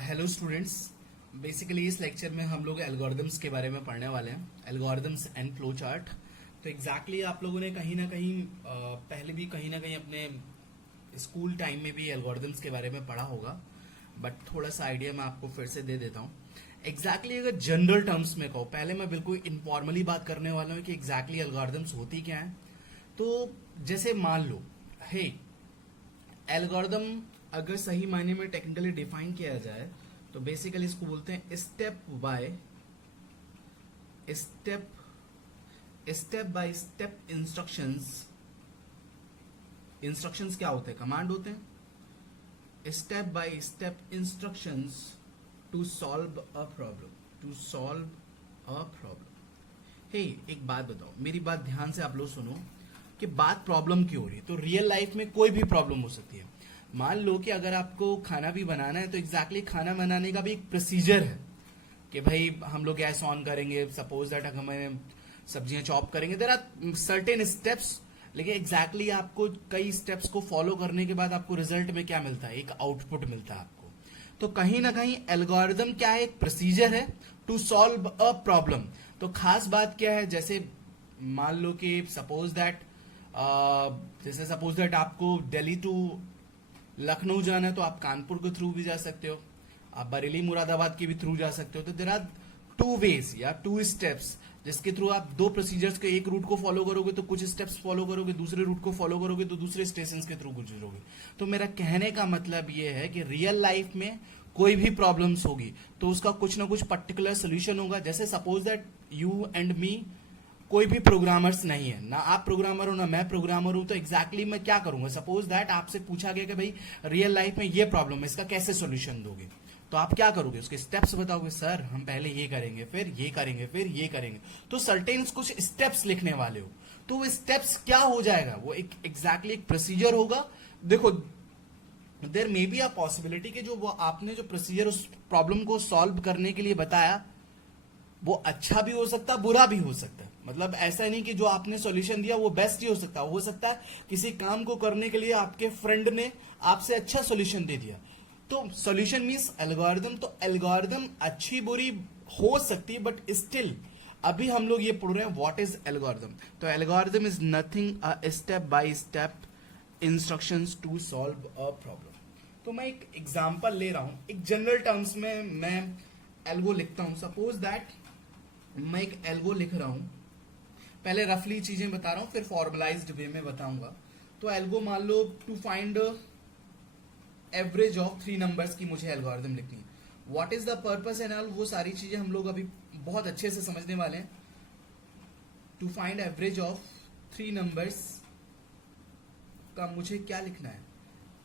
Hello students. Basically इस lecture में हम लोग एल्गोरिदम्स के बारे में पढ़ने वाले हैं, एल्गोरिदम्स एंड फ्लो चार्ट। तो एग्जैक्टली आप लोगों ने कहीं ना कहीं पहले भी कहीं ना कहीं अपने स्कूल टाइम में भी एल्गोरिदम्स के बारे में पढ़ा होगा, बट थोड़ा सा आइडिया मैं आपको फिर से दे देता हूँ। एग्जैक्टली अगर जनरल टर्म्स में कहो, पहले मैं बिल्कुल इनफॉर्मली बात करने वाला हूँ कि एग्जैक्टली एल्गोरिदम्स होती क्या है। तो जैसे मान लो, हे एल्गोरिदम अगर सही मायने में टेक्निकली डिफाइन किया जाए तो बेसिकली इसको बोलते हैं step by step instructions. Instructions क्या होते हैं? कमांड होते हैं। Step by step instructions to solve a problem. Hey एक बात बताओ, मेरी बात ध्यान से आप लोग सुनो कि बात प्रॉब्लम की हो रही है। तो रियल लाइफ में कोई भी प्रॉब्लम हो सकती है। मान लो कि अगर आपको खाना भी बनाना है तो एग्जैक्टली खाना बनाने का भी एक प्रोसीजर है कि भाई हम लोग गैस ऑन करेंगे, सपोज दैट हमें सब्जियां चॉप करेंगे, देयर आर सर्टेन स्टेप्स। लेकिन एग्जैक्टली आपको कई स्टेप्स को फॉलो करने के बाद आपको रिजल्ट में क्या मिलता है? एक आउटपुट मिलता है आपको। तो कहीं ना कहीं एल्गोरिदम क्या है? एक प्रोसीजर है टू सॉल्व अ प्रॉब्लम। तो खास बात क्या है, जैसे मान लो कि सपोज दैट आपको दिल्ली टू लखनऊ जाना है तो आप कानपुर के थ्रू भी जा सकते हो, आप बरेली मुरादाबाद के भी थ्रू जा सकते हो। तो देयर आर टू वेज या टू स्टेप्स जिसके थ्रू आप दो प्रोसीजर्स के एक रूट को फॉलो करोगे तो कुछ स्टेप्स फॉलो करोगे, दूसरे रूट को फॉलो करोगे तो दूसरे स्टेशन के थ्रू गुजरोगे। तो मेरा कहने का मतलब ये है कि रियल लाइफ में कोई भी प्रॉब्लम्स होगी तो उसका कुछ ना कुछ पर्टिकुलर सोल्यूशन होगा। जैसे suppose that you and me कोई भी प्रोग्रामर्स नहीं है, ना आप प्रोग्रामर हो ना मैं प्रोग्रामर हूं। तो एग्जैक्टली मैं क्या करूंगा? सपोज दैट आपसे पूछा गया कि भाई रियल लाइफ में ये प्रॉब्लम है, इसका कैसे सॉल्यूशन दोगे? तो आप क्या करोगे? उसके स्टेप्स बताओगे, सर हम पहले ये करेंगे, फिर ये करेंगे, फिर ये करेंगे। तो सर्टेन कुछ स्टेप्स लिखने वाले हो, तो वो स्टेप्स क्या हो जाएगा? वो एक एग्जैक्टली एक प्रोसीजर होगा। देखो, देर मे बी अ पॉसिबिलिटी कि जो वो आपने जो प्रोसीजर उस प्रॉब्लम को सॉल्व करने के लिए बताया वो अच्छा भी हो सकता है, बुरा भी हो सकता है। मतलब ऐसा नहीं कि जो आपने सॉल्यूशन दिया वो बेस्ट ही हो सकता है किसी काम को करने के लिए आपके फ्रेंड ने आपसे अच्छा सॉल्यूशन दे दिया। तो सॉल्यूशन मींस एल्गोरिदम। तो एल्गोरिदम अच्छी बुरी हो सकती है, बट स्टिल अभी हम लोग ये पढ़ रहे हैं व्हाट इज एल्गोरिदम। तो algorithm is nothing a step by step instructions to solve a problem. तो मैं एक एग्जांपल ले रहा हूं, एक जनरल टर्म्स में मैं एल्गो लिखता हूं। सपोज दैट मैं एक एल्गो लिख रहा हूं, पहले रफली चीजें बता रहा हूं फिर फॉर्मलाइज्ड वे में बताऊंगा। तो एल्गो मान लो to find average of 3 numbers की मुझे एल्गोरिदम लिखनी है। What is the purpose and all, वो सारी चीजें हम लोग अभी बहुत अच्छे से समझने वाले हैं। To find average of 3 numbers का मुझे क्या लिखना है?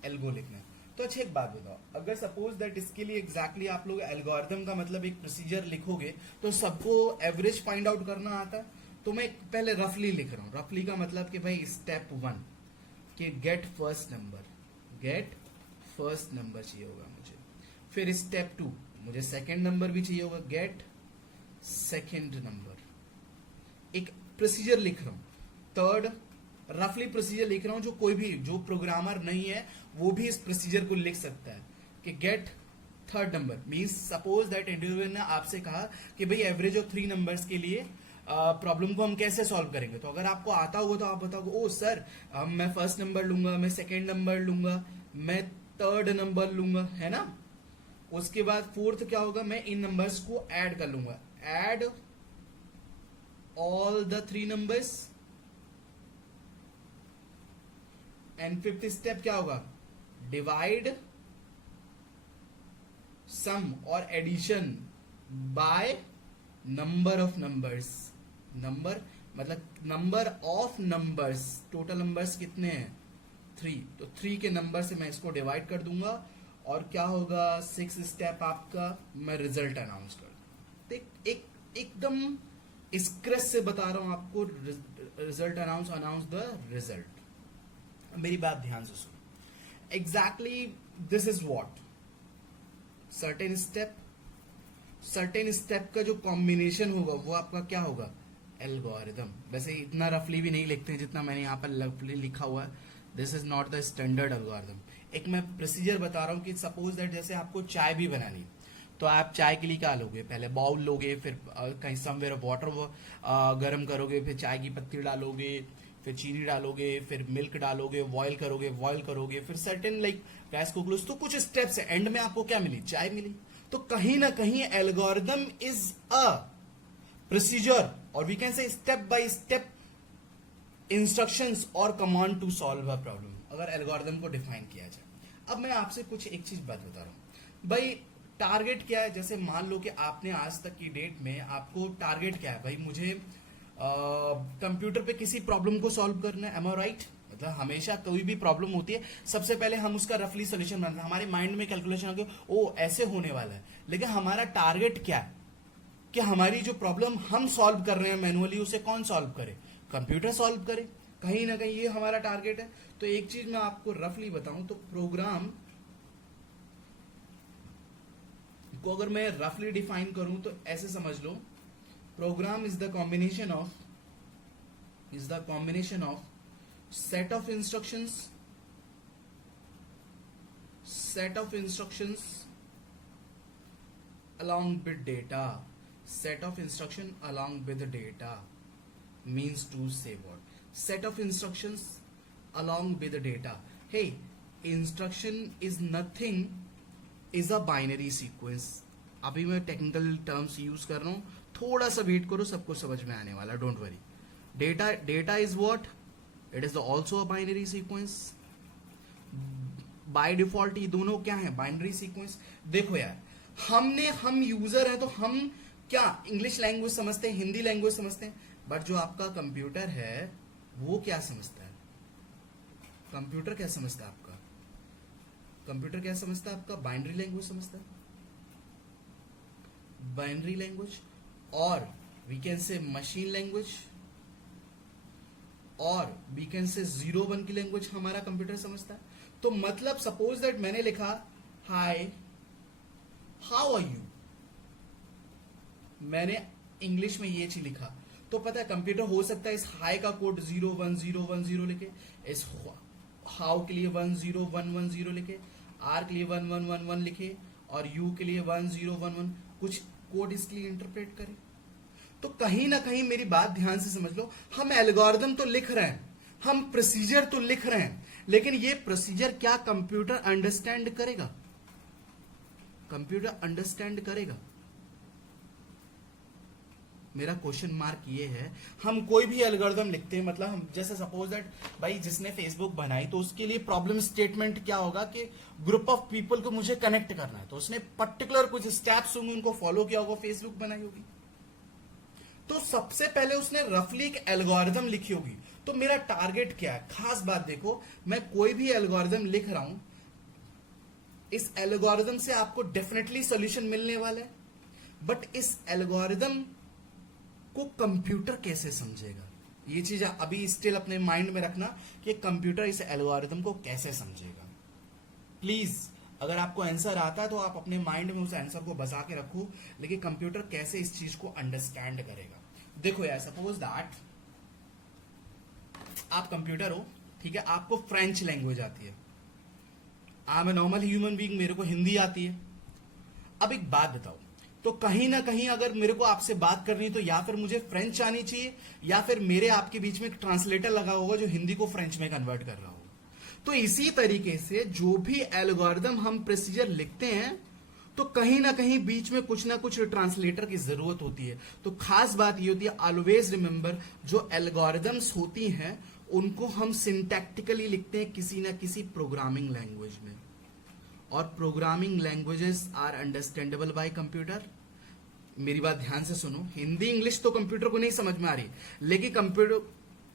एल्गो लिखना है। तो अच्छा एक बात बताओ, अगर सपोज दैट इसके लिए एग्जैक्टली आप लोग एल्गोरिदम का मतलब एक प्रोसीजर लिखोगे तो सबको एवरेज फाइंड आउट करना आता है। तो मैं पहले रफली लिख रहा हूं। रफली का मतलब कि भाई स्टेप 1 कि गेट फर्स्ट नंबर चाहिए होगा मुझे। फिर स्टेप 2 मुझे सेकंड नंबर भी चाहिए होगा, गेट सेकंड नंबर। एक प्रोसीजर लिख रहा हूं। थर्ड रफली प्रोसीजर लिख रहा हूं, जो कोई भी जो प्रोग्रामर नहीं है वो भी इस प्रोसीजर को लिख सकता है कि get third number. Means suppose that individual ने आपसे कहा कि भाई एवरेज ऑफ 3 नंबर्स के लिए प्रॉब्लम को हम कैसे सॉल्व करेंगे। तो अगर आपको आता होगा तो आप बताओगे, ओ सर मैं फर्स्ट नंबर लूंगा, मैं सेकेंड नंबर लूंगा, मैं थर्ड नंबर लूंगा, है ना। उसके बाद फोर्थ क्या होगा? मैं इन नंबर्स को ऐड कर लूंगा, add all the 3 numbers. And fifth step क्या होगा? डिवाइड सम और addition by number of numbers. Number मतलब number of numbers, total numbers कितने हैं? 3। तो 3 के नंबर से मैं इसको डिवाइड कर दूंगा और क्या होगा? 6 स्टेप आपका मैं रिजल्ट अनाउंस कर दूंगा। एकदम स्क्रच से बता रहा हूं आपको, रिजल्ट अनाउंस द रिजल्ट। मेरी बात ध्यान से सुनो। Exactly this is what certain step का जो कॉम्बिनेशन होगा वो आपका क्या होगा? एल्गोरिदम। वैसे इतना रफली भी नहीं लिखते हैं जितना मैंने यहाँ पर रफली लिखा हुआ है, this is not the standard algorithm. एक मैं प्रोसीजर बता रहा हूँ कि सपोज दैट जैसे आपको चाय भी बनानी है, तो आप चाय के लिए क्या लोगे, पहले बाउल लोगे, फिर कहीं समवेयर वाटर गर्म करोगे, फिर चाय की पत्ती डालोगे, फिर चीनी डालोगे, फिर मिल्क डालोगे, बॉईल करोगे, फिर सर्टेन लाइक गैस को क्लोज, तो कुछ स्टेप्स है, एंड में आपको क्या मिली, चाय मिली। तो कहीं ना कहीं एल्गोरिदम इज अ प्रोसीजर और we can say step by step instructions और command to solve a problem, अगर एल्गोरिदम को डिफाइन किया जाए। अब मैं आपसे कुछ एक चीज बात बता रहा हूं भाई, टारगेट क्या है। जैसे मान लो कि आपने आज तक की डेट में आपको टारगेट क्या है भाई, मुझे कंप्यूटर पे किसी प्रॉब्लम को सॉल्व करना है, एम आई राइट। मतलब हमेशा कोई भी प्रॉब्लम होती है, सबसे पहले हम उसका रफली सोल्यूशन बनाते हैं, हमारे माइंड में कैलकुलेशन आगे ओ ऐसे होने वाला है। लेकिन हमारा टारगेट क्या है कि हमारी जो प्रॉब्लम हम सॉल्व कर रहे हैं मैनुअली, उसे कौन सॉल्व करे, कंप्यूटर सॉल्व करे। कहीं ना कहीं ये हमारा टारगेट है। तो एक चीज मैं आपको रफली बताऊं तो प्रोग्राम को अगर मैं रफली डिफाइन करूं तो ऐसे समझ लो, program is the combination of set of instructions along with data, set of instruction along with the data means to say what, set of instructions along with the data. Hey, instruction is nothing, is a binary sequence. अभी मैं technical terms use कर रहा हूं, थोड़ा सा wait करो, सबको समझ में आने वाला, don't worry. Data is what, it is also a binary sequence. By default ये दोनों क्या है, बाइनरी सीक्वेंस। देखो यार, हम यूजर हैं तो हम क्या इंग्लिश लैंग्वेज समझते हैं, हिंदी लैंग्वेज समझते हैं, बट जो आपका कंप्यूटर है वो क्या समझता है, कंप्यूटर क्या समझता है आपका, कंप्यूटर क्या समझता है आपका, बाइनरी लैंग्वेज समझता है, बाइनरी लैंग्वेज, और we can say machine language, और वी कैन से 0-1 की लैंग्वेज हमारा कंप्यूटर समझता है। तो मतलब सपोज दैट मैंने लिखा हाय हाउ आर यू, मैंने इंग्लिश में ये चीज लिखा, तो पता है कंप्यूटर हो सकता है इस हाई का कोड 01010 लिखे, इस हाउ के लिए 10110 लिखे, आर के लिए 1111 लिखे, और यू के लिए 1011 कुछ कोड इसके लिए इंटरप्रेट करे। तो कहीं ना कहीं मेरी बात ध्यान से समझ लो, हम एल्गोरिदम तो लिख रहे हैं, हम प्रोसीजर तो लिख रहे हैं, लेकिन ये प्रोसीजर क्या कंप्यूटर अंडरस्टैंड करेगा, कंप्यूटर अंडरस्टैंड करेगा? मेरा क्वेश्चन मार्क ये है। हम कोई भी एल्गोरिदम लिखते हैं, मतलब हम जैसे सपोज दैट भाई जिसने फेसबुक बनाई तो उसके लिए प्रॉब्लम स्टेटमेंट क्या होगा कि ग्रुप ऑफ पीपल को मुझे कनेक्ट करना है, तो उसने पर्टिकुलर कुछ स्टेप्स होंगे उनको फॉलो किया होगा, फेसबुक बनाई होगी। तो सबसे पहले उसने रफली एक एल्गोरिदम लिखी होगी। तो मेरा टारगेट क्या है, खास बात देखो, मैं कोई भी एल्गोरिदम लिख रहा हूं, इस एल्गोरिदम से आपको डेफिनेटली सॉल्यूशन मिलने वाला है, बट इस एल्गोरिदम को कंप्यूटर कैसे समझेगा, ये चीज अभी स्टिल अपने माइंड में रखना कि कंप्यूटर इस एल्गोरिदम को कैसे समझेगा। प्लीज अगर आपको आंसर आता है तो आप अपने माइंड में उस आंसर को बसा के रखो, लेकिन कंप्यूटर कैसे इस चीज को अंडरस्टैंड करेगा। देखो यार, सपोज दैट आप कंप्यूटर हो, ठीक है, आपको फ्रेंच लैंग्वेज आती है, I am a normal human being, मेरे को हिंदी आती है। अब एक बात बताओ, तो कहीं ना कहीं अगर मेरे को आपसे बात करनी तो या फिर मुझे फ्रेंच आनी चाहिए, या फिर मेरे आपके बीच में एक ट्रांसलेटर लगा होगा जो हिंदी को फ्रेंच में कन्वर्ट कर रहा होगा। तो इसी तरीके से जो भी एल्गोरिदम हम प्रोसीजर लिखते हैं, तो कहीं ना कहीं बीच में कुछ ना कुछ ट्रांसलेटर की जरूरत होती है। तो खास बात ये होती है, ऑलवेज रिमेंबर, जो एल्गोरिदम्स होती हैं उनको हम सिंटैक्टिकली लिखते हैं किसी ना किसी प्रोग्रामिंग लैंग्वेज में, और programming languages are understandable by computer. मेरी बात ध्यान से सुनो, हिंदी इंग्लिश तो कंप्यूटर को नहीं समझ में आ रही, लेकिन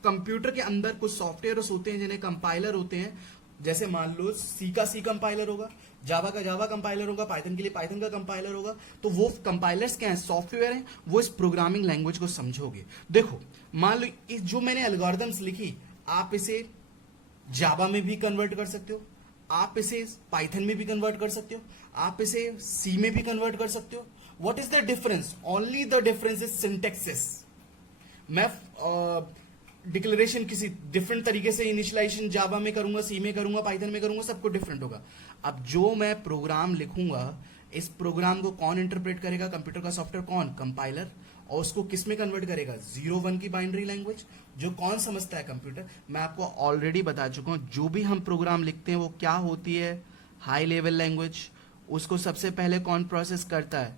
कंप्यूटर के अंदर कुछ सॉफ्टवेयर्स होते हैं जिन्हें कंपाइलर होते हैं। जैसे मान लो सी का सी कंपाइलर होगा, जावा का जावा कंपाइलर होगा, पाइथन के लिए पाइथन का कंपाइलर होगा। तो वो कंपाइलर्स क्या है, सॉफ्टवेयर हैं, वो इस प्रोग्रामिंग लैंग्वेज को समझोगे। देखो मान लो जो मैंने एल्गोरिथम्स लिखी, आप इसे जावा में भी कन्वर्ट कर सकते हो, आप इसे पाइथन में भी कन्वर्ट कर सकते हो, आप इसे सी में भी कन्वर्ट कर सकते हो। What is the difference? Only the difference is सिंटेक्सिस। मैं डिक्लेरेशन किसी डिफरेंट तरीके से, इनिशियलाइजेशन जावा में करूंगा, सी में करूंगा, पाइथन में करूंगा, सबको डिफरेंट होगा। अब जो मैं प्रोग्राम लिखूंगा, इस प्रोग्राम को कौन इंटरप्रेट करेगा? कंप्यूटर का सॉफ्टवेयर, कौन? कंपाइलर। और उसको किस में कन्वर्ट करेगा? 0-1 की बाइनरी लैंग्वेज। जो कौन समझता है? कंप्यूटर। मैं आपको ऑलरेडी बता चुका हूं, जो भी हम प्रोग्राम लिखते हैं वो क्या होती है? High level language. उसको सबसे पहले कौन प्रोसेस करता है?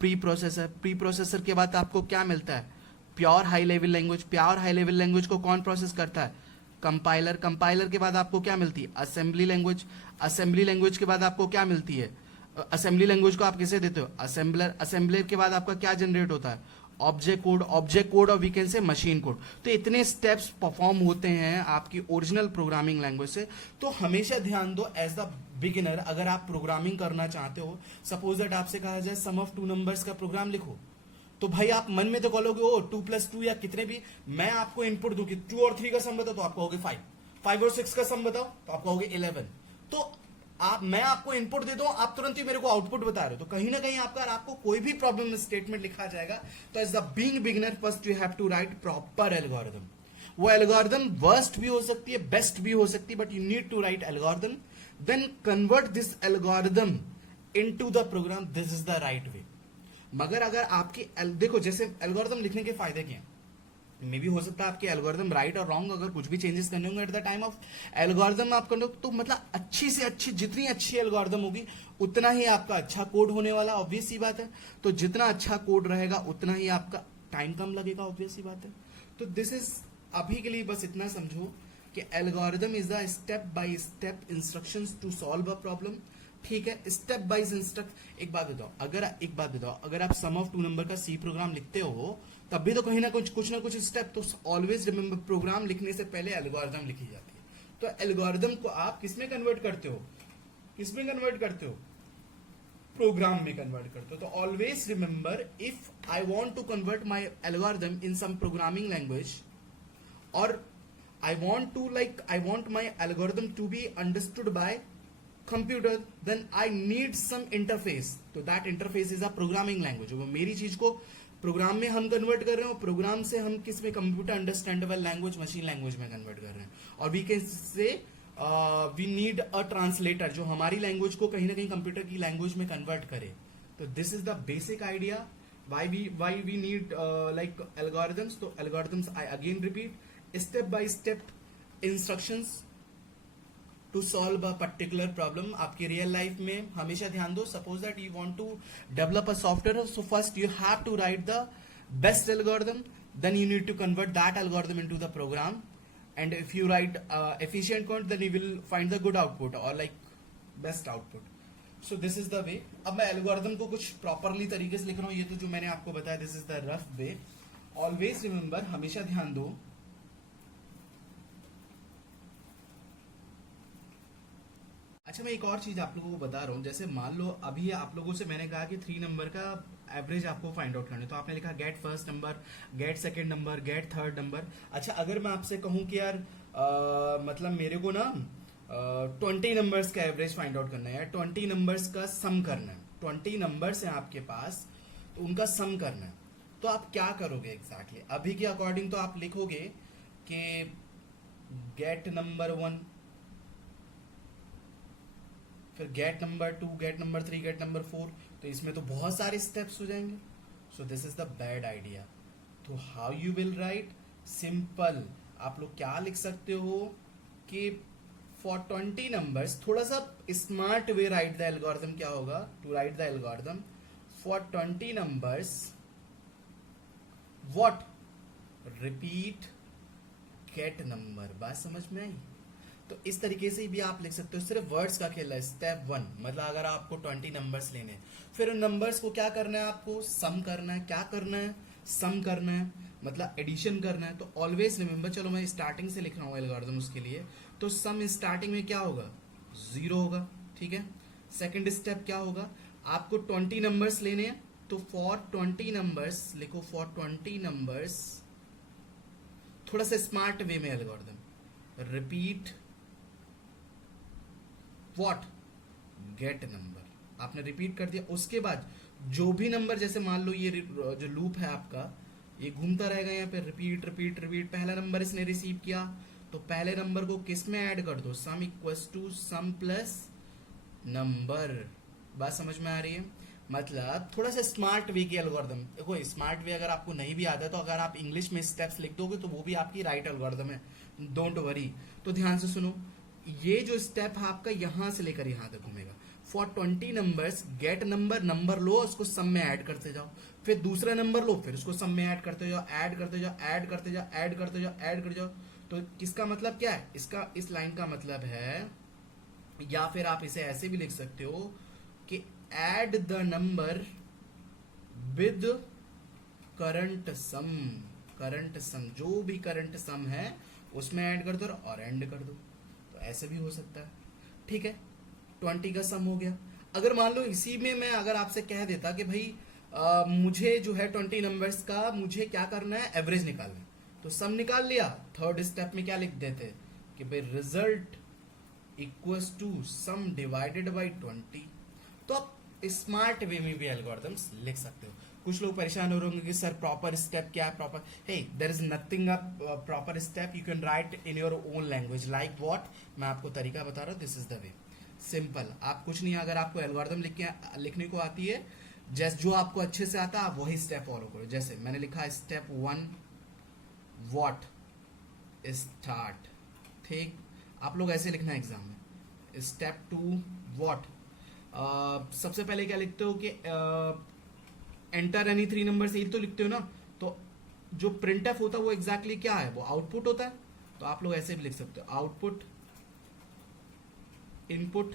Pre processor. प्री प्रोसेसर के बाद आपको क्या मिलता है? Pure high level language. Pure high level language को कौन प्रोसेस करता है? कंपाइलर। कंपाइलर के बाद आपको क्या मिलती है? Assembly language. असेंबली लैंग्वेज के बाद आपको क्या मिलती है? असेंबली लैंग्वेज को आप किसे देते हो? असेंबलर। असेंबलर के बाद आपका क्या जनरेट होता है? Object code. ऑब्जेक्ट कोड और we can say machine code. तो इतने स्टेप्स परफॉर्म होते हैं आपकी ओरिजिनल प्रोग्रामिंग लैंग्वेज से। तो हमेशा ध्यान दो, एज द बिगिनर अगर आप प्रोग्रामिंग करना चाहते हो, सपोज दैट आपसे कहा जाए सम ऑफ 2 नंबर्स का प्रोग्राम लिखो, तो भाई आप मन में तो बोलोगे ओ 2+2 या कितने भी, मैं आपको इनपुट दूं कि 2 और 3 का सम बताओ तो आप कहोगे 5, 5 और 6 का सम बताओ तो आप कहोगे 11। तो मैं आपको इनपुट दे दूं, आप तुरंत ही मेरे को आउटपुट बता रहे हो, तो कहीं ना कहीं आपको कोई भी प्रॉब्लम स्टेटमेंट लिखा जाएगा तो as the being beginner first you have to write proper algorithm. वो एल्गोरिथम वर्स्ट भी हो सकती है, बेस्ट भी हो सकती है, but you need to write algorithm, then convert this algorithm into the program. This is the right way. मगर अगर आपकी देखो, जैसे एल्गोरिथम लिखने के फायदे क्या हैं? मे भी हो सकता है आपके एल्गोरिथम राइट और रॉन्ग, अगर कुछ भी चेंजेस करने होंगे at the time of algorithm आप कर लो, तो मतलब अच्छी से अच्छी, जितनी अच्छी एल्गोरिथम होगी उतना ही आपका अच्छा कोड होने वाला, ऑब्वियस सी बात है। तो जितना अच्छा कोड रहेगा उतना ही आपका टाइम कम लगेगा, ऑब्वियस सी बात है। तो दिस इज, अभी के लिए बस इतना समझो कि algorithm is the step by step instructions to solve a problem. ठीक है, स्टेप बाइज इंस्ट्रक्ट। एक बात बताओ, अगर आप सम ऑफ 2 नंबर का सी प्रोग्राम लिखते हो, तब भी तो कहीं ना कुछ स्टेप तो ऑलवेज रिमेंबर, प्रोग्राम लिखने से पहले एल्गोरिथम लिखी जाती है। तो एल्गोरिथम को आप किसमें कन्वर्ट करते हो? प्रोग्राम में कन्वर्ट करते हो। तो always remember, if I want to convert my algorithm in some programming language, और I want my algorithm to be understood by computer, then I need some interface. तो that interface is a programming language। वो मेरी चीज को programme में हम convert कर रहे हैं, और प्रोग्राम से हम किस में? Computer understandable language, machine language में कन्वर्ट कर रहे हैं। और we can say we need a translator, जो हमारी लैंग्वेज को कहीं ना कहीं कंप्यूटर की लैंग्वेज में कन्वर्ट करे। तो this is the basic idea why we need like algorithms। तो algorithms, I again repeat, step by step instructions to solve a particular problem. आपकी रियल लाइफ में हमेशा ध्यान दो, suppose that you want to develop a software, so first you have to write the best algorithm, then you need to convert that algorithm into the program, and if you write efficient code, then you will find the good output और like best output. So this is the way. अब मैं algorithm को कुछ properly तरीके से लिख रहा हूं, ये तो जो मैंने आपको बताया, this is the rough way. Always remember, हमेशा ध्यान दो, अच्छा मैं एक और चीज आप लोगों को बता रहा हूँ, जैसे मान लो अभी आप लोगों से मैंने कहा कि 3 नंबर का एवरेज आपको फाइंड आउट करना है, तो आपने लिखा get first number, get second number, get third number. अच्छा अगर मैं आपसे कहूं कि यार मतलब मेरे को ना 20 नंबर्स का एवरेज फाइंड आउट करना है, या 20 नंबर्स का सम करना है, 20 नंबर्स हैं आपके पास तो उनका सम करना है, तो आप क्या करोगे एग्जैक्टली? अभी के अकॉर्डिंग तो आप लिखोगे कि गेट नंबर 1, फिर get number 2, get number 3, get number 4, तो इसमें तो बहुत सारे स्टेप्स हो जाएंगे। So this is the bad idea. तो how you will write? Simple, आप लोग क्या लिख सकते हो कि फॉर 20 नंबर्स, थोड़ा सा smart way write the algorithm क्या होगा? To write the algorithm for 20 numbers, what? Repeat get number. बात समझ में आई? तो इस तरीके से भी आप लिख सकते हो, सिर्फ वर्ड्स का खेल है। स्टेप 1 मतलब अगर आपको 20 नंबर्स लेने हैं, फिर उन नंबर्स को क्या करना है? आपको सम करना है। क्या करना है? सम करना है, मतलब एडिशन करना है। तो ऑलवेज रिमेंबर, चलो मैं स्टार्टिंग से लिख रहा हूँ एल्गोरिथम उसके लिए, तो सम स्टार्टिंग में क्या होगा? 0 होगा, ठीक है। सेकेंड स्टेप क्या होगा? आपको 20 नंबर्स लेने हैं, तो फॉर 20 नंबर्स लिखो, फॉर 20 नंबर्स, थोड़ा सा स्मार्ट वे में algorithm, repeat what? Get number. आपने रिपीट कर दिया, उसके बाद जो भी नंबर, जैसे मान लो ये जो लूप है आपका, ये घूमता रहेगा यहाँ पे, रिपीट रिपीट रिपीट। पहला नंबर इसने रिसीव किया तो पहले नंबर को किस में ऐड कर दो, sum equals to sum plus number. बात समझ में आ रही है? मतलब थोड़ा सा स्मार्ट वे की एल्गोरिदम। देखो स्मार्ट वे अगर आपको नहीं भी आता तो अगर आप इंग्लिश में स्टेप्स लिख दोगे तो वो भी आपकी राइट एल्गोरिदम है, डोंट वरी। तो ध्यान से सुनो, ये जो स्टेप है आपका यहां से लेकर यहां तक घूमेगा। For 20 numbers get number, number लो उसको सम में ऐड करते जाओ, फिर दूसरा नंबर लो फिर उसको सम में ऐड करते जाओ, ऐड करते जाओ, ऐड करते जाओ, ऐड करते जाओ, ऐड करते जाओ। तो इसका मतलब क्या है, इसका इस लाइन का मतलब है, या फिर आप इसे ऐसे भी लिख सकते हो कि add the number with current sum. Current sum, जो भी करंट सम है उसमें ऐड कर दो और एंड कर दो। तो ऐसे भी हो सकता है, ठीक है। 20 का सम हो गया। अगर मान लो इसी में मैं अगर आपसे कह देता कि भाई मुझे जो है 20 नंबर्स का मुझे क्या करना है, एवरेज निकालना है, तो सम निकाल लिया। थर्ड स्टेप में क्या लिख देते कि भाई result equals to sum divided by 20। तो आप स्मार्ट वे में भी एल्गोरिथम्स लिख सकते हो। कुछ लोग परेशान हो रहे होंगे कि सर प्रॉपर स्टेप क्या है, proper, hey there is nothing a proper step, you can write in your own language like what. मैं आपको तरीका बता रहा हूँ, this is the way, simple. आप कुछ नहीं, अगर आपको एल्गोरिथम लिखने को आती है, जैसे जो आपको अच्छे से आता है आप वही स्टेप फॉलो करो। जैसे मैंने लिखा स्टेप 1 व्हाट स्टार्ट, ठीक, आप लोग ऐसे लिखना है एग्जाम में। स्टेप 2 व्हाट, सबसे पहले क्या लिखते हो कि एंटर एनी 3 नंबर से, ही तो लिखते हो ना। तो जो प्रिंट एफ होता है वो एग्जैक्टली क्या है, वो आउटपुट होता है। तो आप लोग ऐसे भी लिख सकते हो, आउटपुट इनपुट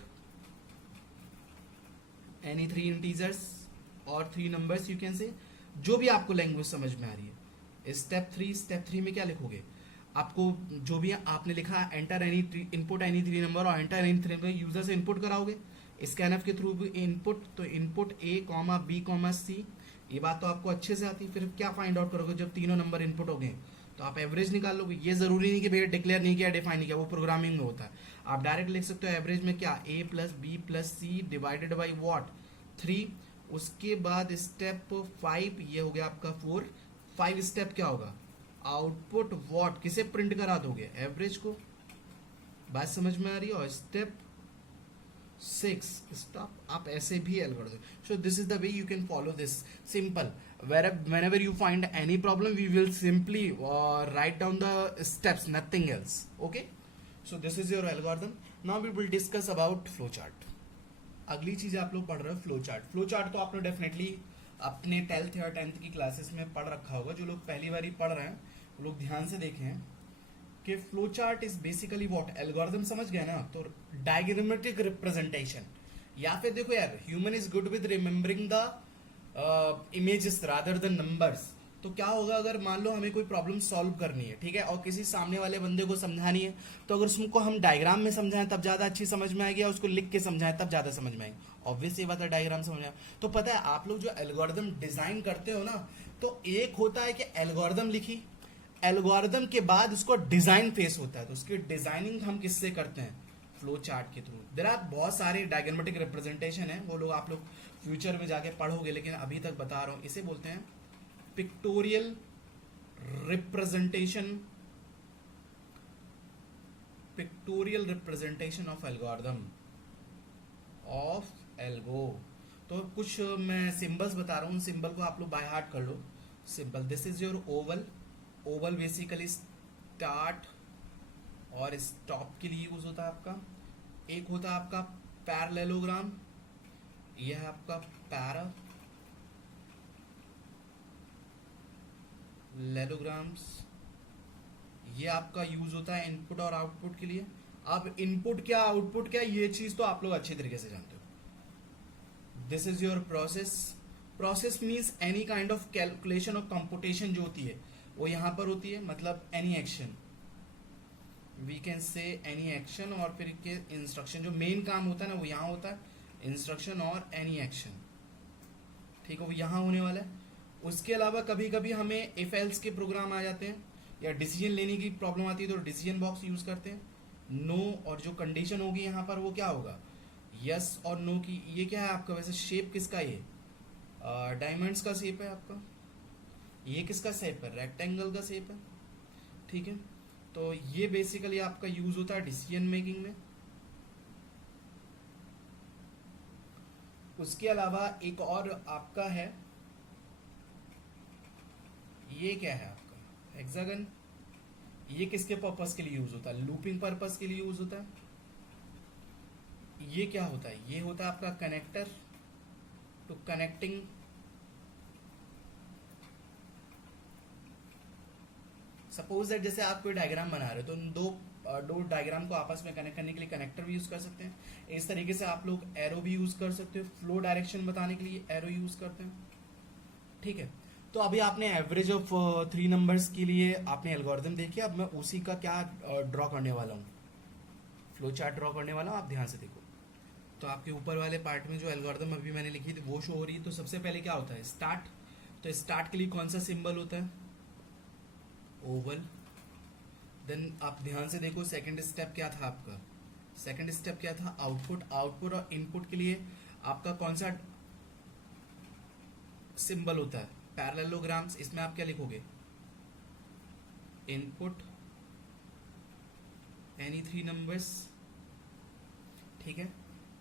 एनी 3 इंटीजर्स और 3 नंबर्स, यू कैन से, जो भी आपको लैंग्वेज समझ में आ रही है। स्टेप 3 में क्या लिखोगे, आपको जो भी आपने लिखा enter any input any 3 number और एंटर एनी 3 नंबर यूजर से इनपुट कराओगे स्कैनफ के थ्रू इनपुट। तो input A comma B comma C, ये बात तो आपको अच्छे से आती है। फिर क्या फाइंड आउट करोगे, जब तीनों नंबर इनपुट हो गए तो आप एवरेज निकाल लोगे। ये जरूरी नहीं कि भैया डिक्लेयर नहीं किया, डिफाइन नहीं किया, वो प्रोग्रामिंग में होता है। आप डायरेक्ट लिख सकते हो एवरेज में क्या, A plus B plus C divided by what 3। उसके बाद स्टेप 5, ये हो गया आपका 4। 5 स्टेप क्या होगा, आउटपुट वॉट, किसे प्रिंट करा दोगे, एवरेज को। बात समझ में आ रही है? और स्टेप 6 स्टॉप, आप ऐसे भी algorithm. So this is the way you can follow this, simple. whenever you find any problem we will simply write down the steps, nothing else. Okay, so this is your algorithm. Now we will discuss about flow chart. अगली चीज आप लोग पढ़ रहे हो flow chart. Flow chart तो आपने definitely अपने 12th या 10th की क्लासेस में पढ़ रखा होगा। जो लोग पहली बार ही पढ़ रहे हैं वो लोग ध्यान से देखें कि flow chart is basically what, algorithm समझ गए ना, तो डायग्रामेटिक रिप्रेजेंटेशन। या फिर देखो यार, human is good with remembering the images rather than numbers. तो क्या होगा, अगर मान लो हमें कोई प्रॉब्लम सॉल्व करनी है, ठीक है, और किसी सामने वाले बंदे को समझानी है, तो अगर उसको हम डायग्राम में समझाएं तब ज्यादा अच्छी समझ में आएगी, और उसको लिख के समझाएं तब ज्यादा समझ में आएगी। ऑब्वियस ये बात है, डायग्राम समझाएं। तो पता है आप लोग जो एल्गोरिथम डिजाइन करते हो ना, तो एक होता है कि एल्गोरिथम लिखी, एल्गोरिथम के बाद उसको डिजाइन फेस होता है, तो उसकी डिजाइनिंग हम किससे करते हैं, फ्लो चार्ट के थ्रू। देयर आर बहुत सारे डायग्रामेटिक रिप्रेजेंटेशन है, वो लोग आप लोग फ्यूचर में जाके पढ़ोगे, लेकिन अभी तक बता रहा हूं, इसे बोलते हैं pictorial representation, pictorial representation of algorithm, of algo. तो कुछ मैं सिंबल्स बता रहा हूं, सिंबल को आप लोग बाय हार्ट कर लो। Symbol, this is your oval. Oval basically start और स्टॉप के लिए यूज होता है आपका। एक होता है आपका पैरेललोग्राम, यह है आपका पैरेललोग्राम्स, ये आपका यूज होता है इनपुट और आउटपुट के लिए। अब इनपुट क्या आउटपुट क्या, ये चीज तो आप लोग अच्छे तरीके से जानते हो। This is your process. Process means any kind of calculation और कंपुटेशन जो होती है वो यहां पर होती है, मतलब any action, we can say any action, और फिर के इंस्ट्रक्शन, जो मेन काम होता है ना वो यहाँ होता है, इंस्ट्रक्शन और एनी एक्शन, ठीक है, वो यहाँ होने वाला है। उसके अलावा कभी कभी हमें इफ एल्स के प्रोग्राम आ जाते हैं, या डिसीजन लेने की प्रॉब्लम आती है तो डिसीजन बॉक्स यूज करते हैं। नो, और जो कंडीशन होगी यहाँ पर वो क्या होगा, यस और नो की। ये क्या है आपका, वैसे शेप किसका, ये डायमंड्स का शेप है आपका, ये किसका शेप है, रेक्टेंगल का शेप है, ठीक है। तो ये बेसिकली आपका यूज होता है डिसीजन मेकिंग में। उसके अलावा एक और आपका है, ये क्या है आपका हेक्सागन। ये किसके पर्पस के लिए यूज होता है, लूपिंग पर्पस के लिए यूज होता है। ये क्या होता है, ये होता है आपका connector to connecting suppose that जैसे आप कोई डायग्राम बना रहे हो तो उन दो डायग्राम को आपस में कनेक्ट करने के लिए कनेक्टर भी यूज कर सकते हैं। इस तरीके से आप लोग एरो भी यूज कर सकते हो, फ्लो डायरेक्शन बताने के लिए एरो यूज करते हैं, ठीक है। तो अभी आपने एवरेज ऑफ 3 नंबर्स के लिए आपने एल्गोरिथम देखी, अब मैं उसी का क्या ड्रॉ करने वाला हूँ, फ्लो चार्ट ड्रॉ करने वाला हूँ। आप ध्यान से देखो, तो आपके ऊपर वाले पार्ट में जो एल्गोरिथम अभी मैंने लिखी थी वो शो हो रही है। तो सबसे पहले क्या होता है, स्टार्ट। तो स्टार्ट के लिए कौन सा सिंबल होता है, ओवल। देन आप ध्यान से देखो, सेकंड स्टेप क्या था आपका, सेकंड स्टेप क्या था, आउटपुट। आउटपुट और इनपुट के लिए आपका कौन सा सिंबल होता है, पैरेललोग्राम्स। इसमें आप क्या लिखोगे, इनपुट एनी 3 नंबर्स, ठीक है,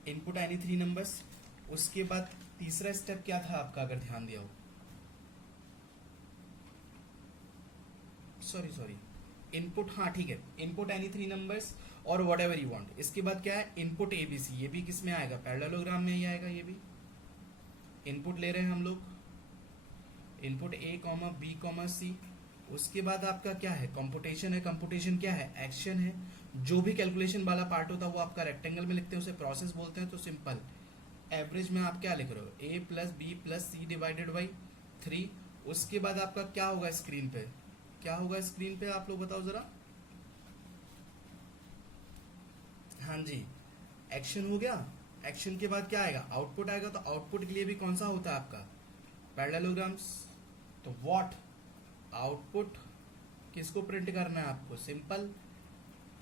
इनपुट एनी 3 नंबर्स। उसके बाद तीसरा स्टेप क्या था आपका, अगर ध्यान दिया हो, सॉरी इनपुट, हाँ ठीक है, इनपुट एनी 3 नंबर्स और वट एवर यू वांट। इसके बाद क्या है, इनपुट एबीसी। ये भी किस में आएगा, पैरेललोग्राम में ही आएगा। ये भी इनपुट ले रहे हैं हम लोग, input A comma B comma C. उसके बाद आपका क्या है, कंप्यूटेशन है। कंप्यूटेशन क्या है, एक्शन है। जो भी कैलकुलेशन वाला पार्ट होता है वो आपका रेक्टेंगल में लिखते हैं, उसे प्रोसेस बोलते हैं। तो सिंपल एवरेज में आप क्या लिख रहे हो, A plus B plus C divided by 3। उसके बाद आपका क्या होगा स्क्रीन पे, क्या होगा स्क्रीन पे, आप लोग बताओ जरा। हाँ जी, एक्शन हो गया। एक्शन के बाद क्या आएगा, आउटपुट आएगा। तो आउटपुट के लिए भी कौन सा होता है आपका, पैरेललोग्राम्स। तो व्हाट, आउटपुट किसको प्रिंट करना है आपको, सिंपल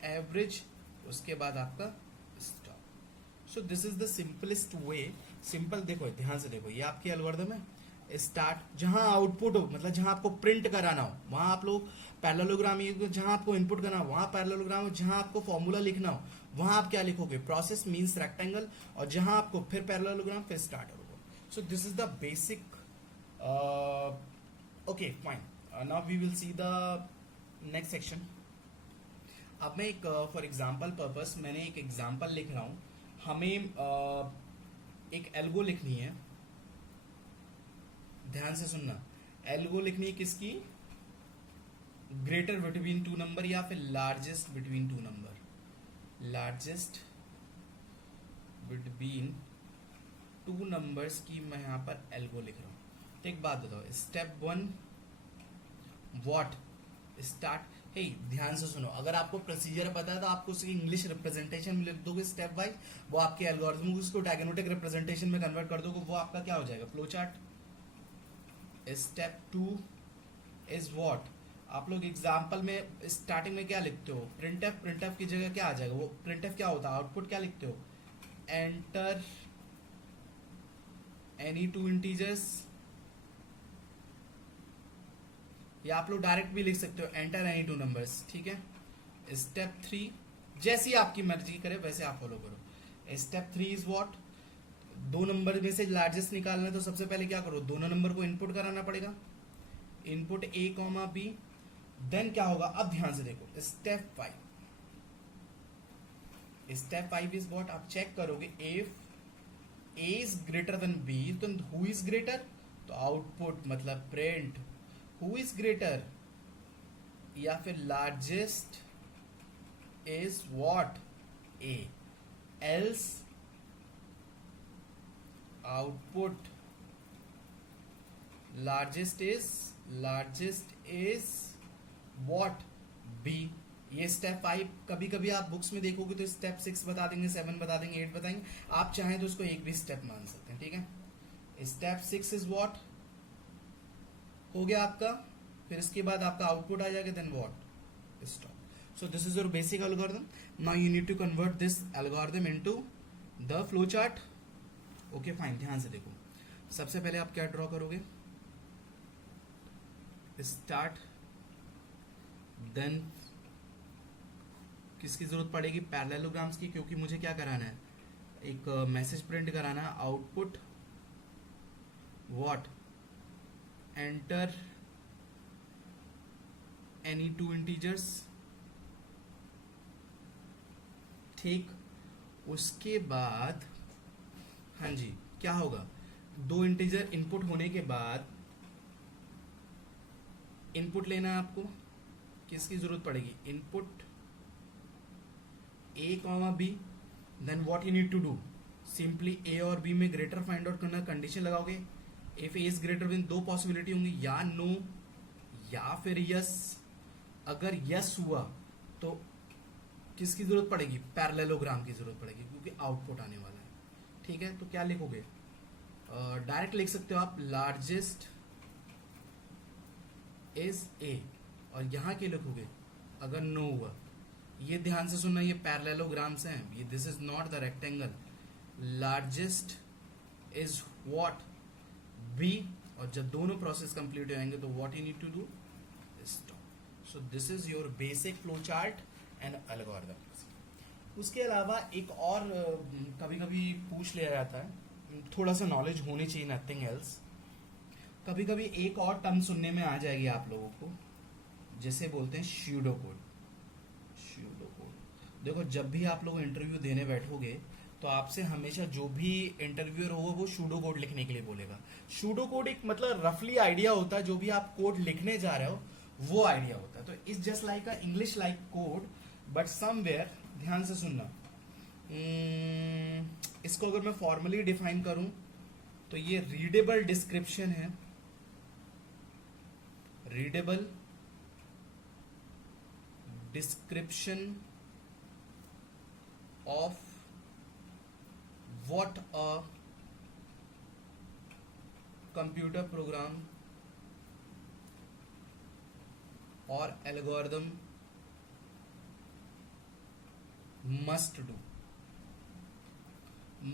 एवरेज। उसके बाद आपका stop. So this is the simplest way. Simple देखो, ध्यान से देखो, ये आपकी एल्गोरिथम है। स्टार्ट, जहां आउटपुट हो, मतलब जहां आपको प्रिंट कराना हो वहां आप लोग पैरेललोग्राम, जहां आपको इनपुट करना हो वहां पैरेललोग्राम हो, जहां आपको फॉर्मूला लिखना हो वहां आप क्या लिखोगे, प्रोसेस मींस रेक्टेंगल। और जहां आपको फिर पैरेललोग्राम, फिर स्टार्ट होगा। So this is the basic. Okay fine, now we will see the next section. अब मैं एक फॉर एग्जाम्पल पर्पस मैंने एक एग्जाम्पल लिख रहा हूं। हमें एक एल्गो लिखनी है, ध्यान से सुनना। एल्गो लिखनी है किसकी, ग्रेटर बिटवीन 2 नंबर या फिर largest between 2 number. Largest between 2 numbers की मैं यहां पर एल्गो लिख रहा हूं। तो एक बात बताओ, स्टेप 1 व्हाट, स्टार्ट। हे ध्यान से सुनो, अगर आपको प्रोसीजर पता है तो आपको उसकी इंग्लिश रिप्रेजेंटेशन में लिख दोगे स्टेप वाइज, वो आपके एल्गोरिथम को उसको डायग्नोस्टिक रिप्रेजेंटेशन में कन्वर्ट कर दोगे, वो आपका क्या हो जाएगा, flow chart. Step 2 is what, आप लोग एग्जाम्पल में स्टार्टिंग में क्या लिखते हो, प्रिंटएफ। प्रिंटएफ की जगह क्या आ जाएगा, वो प्रिंटएफ क्या होता है, आउटपुट क्या लिखते हो, एंटर एनी 2 इंटीजर्स। या आप लोग डायरेक्ट भी लिख सकते हो, एंटर एनी 2 नंबर्स, ठीक है। स्टेप 3 जैसी आपकी मर्जी करे वैसे आप फॉलो करो। स्टेप 3 इज व्हाट, 2 नंबर में से लार्जेस्ट निकालना है तो सबसे पहले क्या करो, दोनों नंबर को इनपुट कराना पड़ेगा, input A comma B. Then क्या होगा, अब ध्यान से देखो, स्टेप 5। स्टेप 5 इज व्हाट, आप चेक करोगे if A is greater than B, तो हु इज ग्रेटर, तो आउटपुट मतलब प्रिंट हु इज ग्रेटर, या फिर largest is what, A, else output largest is what, B. ये स्टेप 5 कभी कभी आप बुक्स में देखोगे तो स्टेप 6 बता देंगे, 7 बता देंगे, 8 बताएंगे। आप चाहें तो उसको एक भी स्टेप मान सकते हैं, ठीक है। स्टेप 6 इज व्हाट हो गया आपका, फिर इसके बाद आपका आउटपुट आ जाएगा, then what, stop. So this is your basic algorithm. Now you need to convert this algorithm into the flow chart. Okay fine, ध्यान से देखो, सबसे पहले आप क्या ड्रॉ करोगे, स्टार्ट, देन किसकी जरूरत पड़ेगी, पैरेललोग्राम्स की, क्योंकि मुझे क्या कराना है, एक मैसेज प्रिंट कराना है, output what, enter any two integers, ठीक। उसके बाद हाँ जी क्या होगा, दो इंटीजर इनपुट होने के बाद इनपुट लेना है आपको, किसकी जरूरत पड़ेगी, input A comma B, then what you need to do, simply A और बी में ग्रेटर फाइंड आउट करना, कंडीशन लगाओगे, if A is greater then, दो पॉसिबिलिटी होंगी, या नो या फिर यस। अगर यस हुआ तो किसकी जरूरत पड़ेगी, पैरेललोग्राम की जरूरत पड़ेगी, क्योंकि आउटपुट आने वाला है, ठीक है। तो क्या लिखोगे, डायरेक्ट लिख सकते हो आप, लार्जेस्ट इज ए, और यहां के लिखोगे अगर नो हुआ। ये ध्यान से सुनना, ये पैरेललोग्राम्स हैं, ये this is not the rectangle. Largest is what, B, और जब दोनों प्रोसेस कंप्लीट हो जाएंगे तो what you need to do, stop. So this is your basic flow chart and algorithm. उसके अलावा एक और कभी कभी पूछ लिया जाता है, थोड़ा सा नॉलेज होनी चाहिए, नथिंग एल्स। कभी कभी एक और टर्म सुनने में आ जाएगी आप लोगों को, जिसे बोलते हैं स्यूडो कोड। स्यूडो कोड, देखो जब भी आप लोग इंटरव्यू देने बैठोगे तो आपसे हमेशा जो भी इंटरव्यूअर होगा वो स्यूडो कोड लिखने के लिए बोलेगा। स्यूडो कोड एक मतलब रफली आइडिया होता है, जो भी आप कोड लिखने जा रहे हो वो आइडिया होता है। तो it's just like a English like code, but somewhere, ध्यान से सुनना, इसको अगर मैं फॉर्मली डिफाइन करूं तो ये रीडेबल डिस्क्रिप्शन है, readable description of what a computer program or algorithm must do।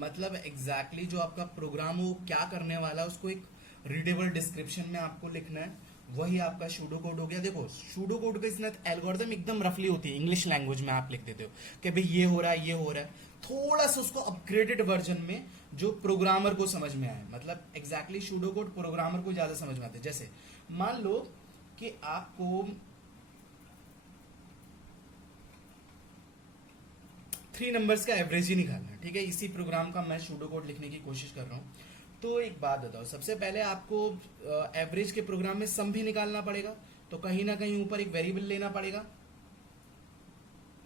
मतलब एग्जैक्टली जो आपका प्रोग्राम हो क्या करने वाला है उसको एक रीडेबल डिस्क्रिप्शन में आपको लिखना है, वही आपका शूडो कोड हो गया। देखो शूडो कोड का इसमें एल्गोरिथम एकदम रफली होती है, इंग्लिश लैंग्वेज में आप लिख देते हो कि भाई ये हो रहा है, ये हो रहा है। थोड़ा सा उसको अपग्रेडेड वर्जन में जो प्रोग्रामर को समझ में आए, मतलब एग्जैक्टली शूडो कोड प्रोग्रामर को ज्यादा समझ में आते हैं। जैसे मान लो कि आपको 3 नंबर्स का एवरेज ही निकालना है, ठीक है, इसी प्रोग्राम का मैं शूडो कोड लिखने की कोशिश कर रहा हूं। तो एक बात बताओ, सबसे पहले आपको एवरेज के प्रोग्राम में सम भी निकालना पड़ेगा, तो कहीं ना कहीं ऊपर एक वेरिएबल लेना पड़ेगा,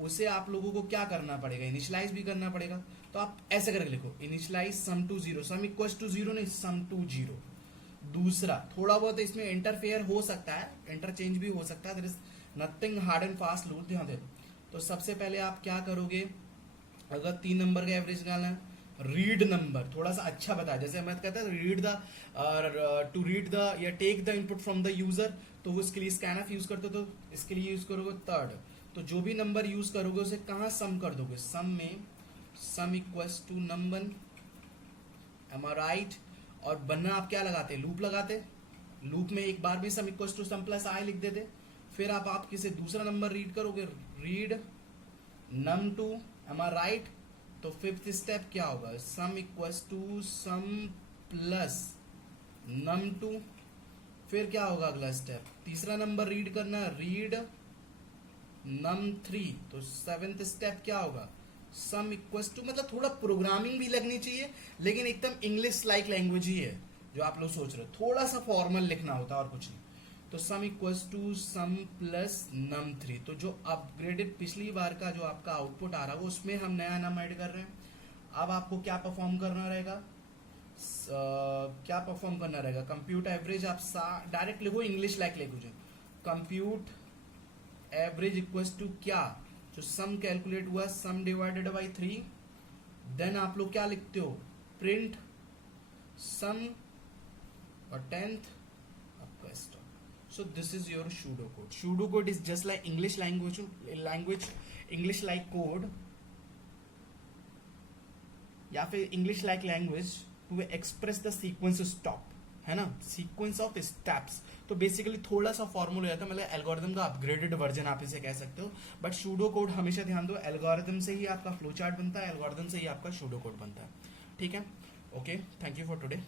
उसे आप लोगों को क्या करना पड़ेगा, इनिशियलाइज भी करना पड़ेगा। तो आप ऐसे करके लिखो, initialise sum to zero, sum equal to zero नहीं, सम टू जीरो। दूसरा, थोड़ा बहुत इसमें इंटरफेयर हो सकता है, इंटरचेंज भी हो सकता है, there is nothing hard and fast rule, ध्यान दे। तो सबसे पहले आप क्या करोगे, अगर 3 नंबर का एवरेज निकालना है, रीड नंबर, थोड़ा सा अच्छा बता, जैसे मैं कहता है read the, to read the या take the input from the user, तो वो इसके लिए स्कैनफ यूज करते, तो इसके लिए यूज करोगे थर्ड। तो जो भी नंबर यूज करोगे उसे कहां सम कर दोगे, सम में, sum equals to number, am I right. और बनना आप क्या लगाते, लूप लगाते, लूप में एक बार भी sum equals to sum plus I लिख देते। फिर आप किसी दूसरा नंबर रीड करोगे, read num two, am I right. तो फिफ्थ स्टेप क्या होगा, sum equals to sum plus num two. फिर क्या होगा अगला स्टेप, तीसरा नंबर रीड करना, रीड नम 3। तो 7th स्टेप क्या होगा, सम इक्वल्स टू, मतलब थोड़ा प्रोग्रामिंग भी लगनी चाहिए, लेकिन एकदम इंग्लिश लाइक लैंग्वेज ही है जो आप लोग सोच रहे हो, थोड़ा सा फॉर्मल लिखना होता है और कुछ नहीं। तो sum equals to sum plus num 3। तो जो अपग्रेडेड पिछली बार का जो आपका आउटपुट आ रहा है उसमें हम नया नम ऐड कर रहे हैं। अब आपको क्या परफॉर्म करना रहेगा, क्या परफॉर्म करना रहेगा, कंप्यूट एवरेज, आप डायरेक्ट लिखो, English like language, compute average equals to क्या, जो सम कैलकुलेट हुआ सम डिवाइडेड बाई 3। देन आप लोग क्या लिखते हो, प्रिंट सम और 10th आपका stop. So this is your pseudocode. Pseudocode is just like English language, English like code, या फिर English like language to express the sequence stop, है ना, सीक्वेंस ऑफ स्टेप्स। तो बेसिकली थोड़ा सा फॉर्मूला रहता है, मतलब एल्गोरिथम का अपग्रेडेड वर्जन आप इसे कह सकते हो। बट सूडो कोड हमेशा ध्यान दो, एल्गोरिथम से ही आपका फ्लो चार्ट बनता है, एल्गोरिथम से ही आपका सूडो कोड बनता है। ठीक है, okay, thank you for today.